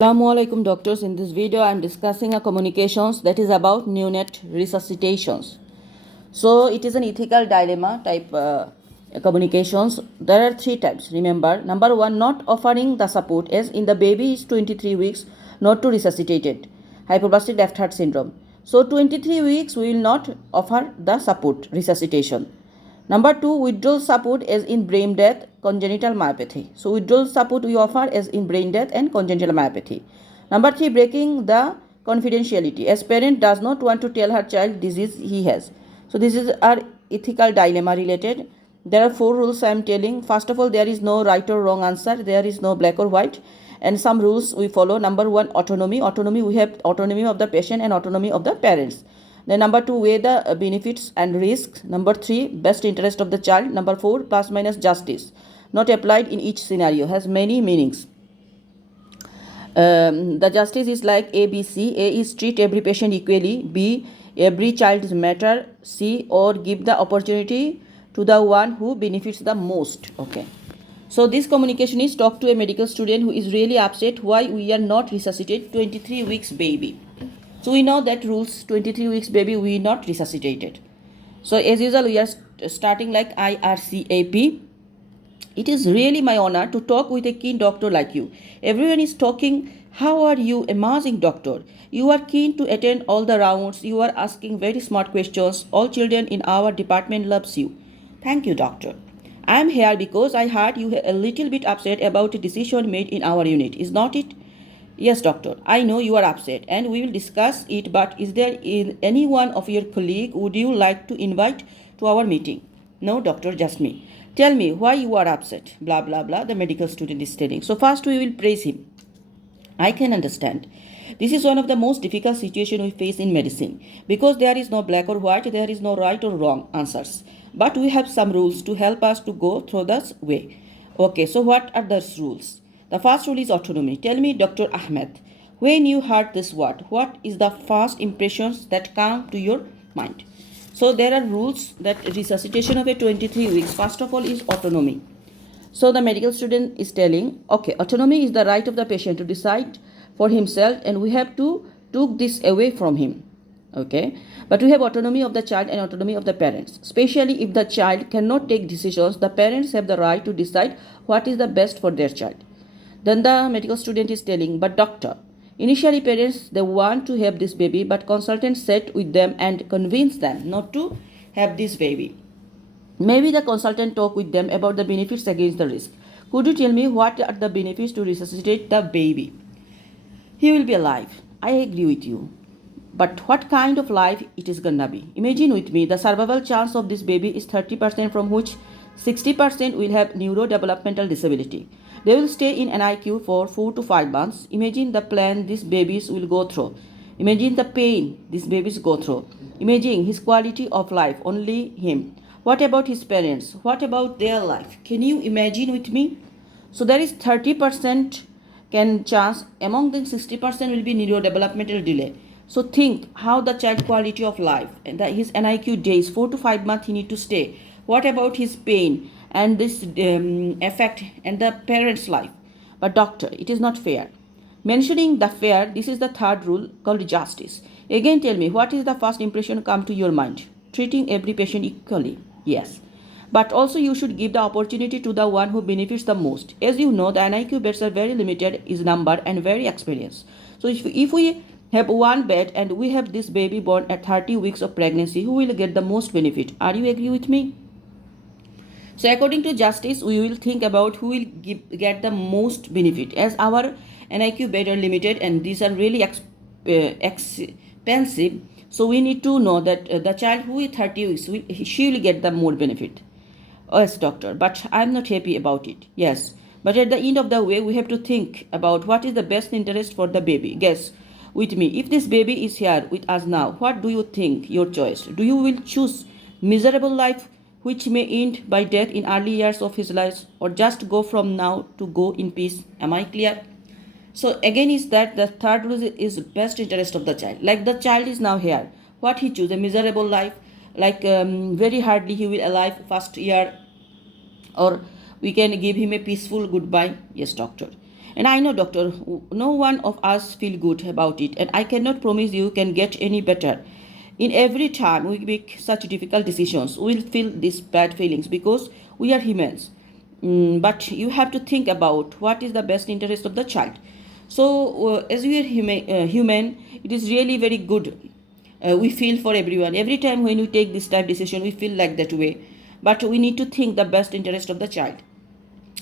Assalamualaikum doctors. In this video I am discussing a communications that is about neonate resuscitations. So it is an ethical dilemma type communications. There are three types. Remember, number one, not offering the support as in the baby is 23 weeks not to resuscitate it. Hypoplastic left heart syndrome. So 23 weeks we will not offer the support resuscitation. Number two, withdrawal support as in brain death, congenital myopathy. So withdrawal support we offer as in brain death and congenital myopathy. Number three, breaking the confidentiality as parent does not want to tell her child disease he has. So this is our ethical dilemma related. There are four rules I am telling. First of all, there is no right or wrong answer. There is no black or white. And some rules we follow. Number one, autonomy. Autonomy, we have autonomy of the patient and autonomy of the parents. Then number two, weigh the benefits and risks. Number three, best interest of the child. Number four, plus minus justice. Not applied in each scenario, has many meanings. The justice is like A, B, C. A is treat every patient equally. B, every child is matter. C, or give the opportunity to the one who benefits the most. Okay. So this communication is talk to a medical student who is really upset why we are not resuscitate 23 weeks baby. So we know that rules 23 weeks baby we not resuscitated. So as usual we are starting like IRCAP. It is really my honor to talk with a keen doctor like you. Everyone is talking, how are you, amazing doctor? You are keen to attend all the rounds. You are asking very smart questions. All children in our department loves you. Thank you, doctor. I am here because I heard you a little bit upset about a decision made in our unit. Is not it? Yes, doctor. I know you are upset and we will discuss it, but is there any one of your colleague would you like to invite to our meeting? No, doctor, just me. Tell me why you are upset. Blah, blah, blah. The medical student is telling. So first we will praise him. I can understand. This is one of the most difficult situations we face in medicine because there is no black or white, there is no right or wrong answers. But we have some rules to help us to go through this way. Okay, so what are those rules? The first rule is autonomy. Tell me, Dr. Ahmed, when you heard this word, what is the first impressions that come to your mind? So there are rules that resuscitation of a 23 weeks. First of all is autonomy. So the medical student is telling, okay, autonomy is the right of the patient to decide for himself and we have to take this away from him. Okay, but we have autonomy of the child and autonomy of the parents. Especially if the child cannot take decisions, the parents have the right to decide what is the best for their child. Then the medical student is telling, but doctor, initially parents, they want to have this baby, but consultants sat with them and convinced them not to have this baby. Maybe the consultant talked with them about the benefits against the risk. Could you tell me what are the benefits to resuscitate the baby? He will be alive. I agree with you. But what kind of life it is gonna be? Imagine with me, the survival chance of this baby is 30%, from which 60% will have neurodevelopmental disability. They will stay in NICU for 4 to 5 months. Imagine the pain these babies will go through. Imagine the pain these babies go through. Imagine his quality of life, only him. What about his parents? What about their life? Can you imagine with me? So there is 30% can chance, among them 60% will be neurodevelopmental delay. So think how the child quality of life and his NICU days, 4 to 5 months he need to stay. What about his pain and this effect and the parent's life? But doctor, it is not fair. Mentioning the fair, this is the third rule called justice. Again tell me, what is the first impression come to your mind? Treating every patient equally. Yes. But also you should give the opportunity to the one who benefits the most. As you know, the NICU beds are very limited is number and very experienced. So if we have one bed and we have this baby born at 30 weeks of pregnancy, who will get the most benefit? Are you agree with me? So according to justice, we will think about who will get the most benefit. As our NICU bed are limited and these are really expensive, so we need to know that the child who is 30 weeks, she will get the more benefit. Oh, yes, doctor, but I'm not happy about it. Yes, but at the end of the way, we have to think about what is the best interest for the baby. Guess with me, if this baby is here with us now, what do you think your choice? Do you will choose miserable life which may end by death in early years of his life, or just go from now to go in peace? Am I clear? So again is that the third rule is best interest of the child. Like the child is now here, what he choose? A miserable life, like very hardly he will alive first year, or we can give him a peaceful goodbye. Yes, doctor. And I know, doctor, no one of us feel good about it, and I cannot promise you can get any better. In every time we make such difficult decisions, we'll feel these bad feelings because we are humans. But you have to think about what is the best interest of the child. So, as we are human, it is really very good. We feel for everyone. Every time when we take this type decision, we feel like that way. But we need to think the best interest of the child.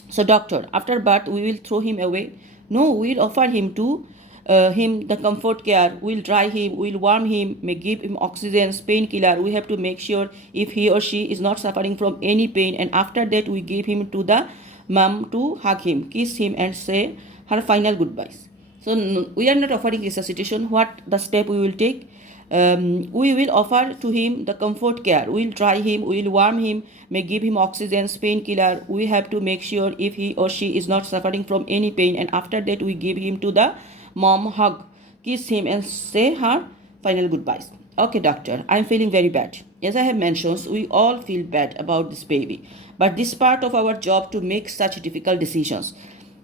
So, doctor, after birth, we will throw him away. No, we will offer him the comfort care. We'll dry him, we'll warm him, may give him oxygen, painkiller. We have to make sure if he or she is not suffering from any pain. And after that, we give him to the mom to hug him, kiss him, and say her final goodbyes. So we are not offering resuscitation. What the step we will take? We will offer to him the comfort care. We will dry him, we will warm him, may give him oxygen, painkiller. We have to make sure if he or she is not suffering from any pain, and after that we give him to the mom, hug, kiss him, and say her final goodbyes. Okay, doctor, I'm feeling very bad. As I have mentioned, we all feel bad about this baby, but this part of our job to make such difficult decisions.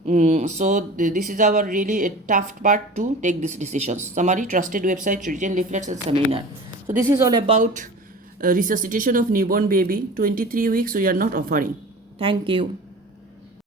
This is our really a tough part to take these decisions. Summary, trusted website, written leaflets, and seminar. So this is all about resuscitation of newborn baby. 23 weeks we are not offering. Thank you.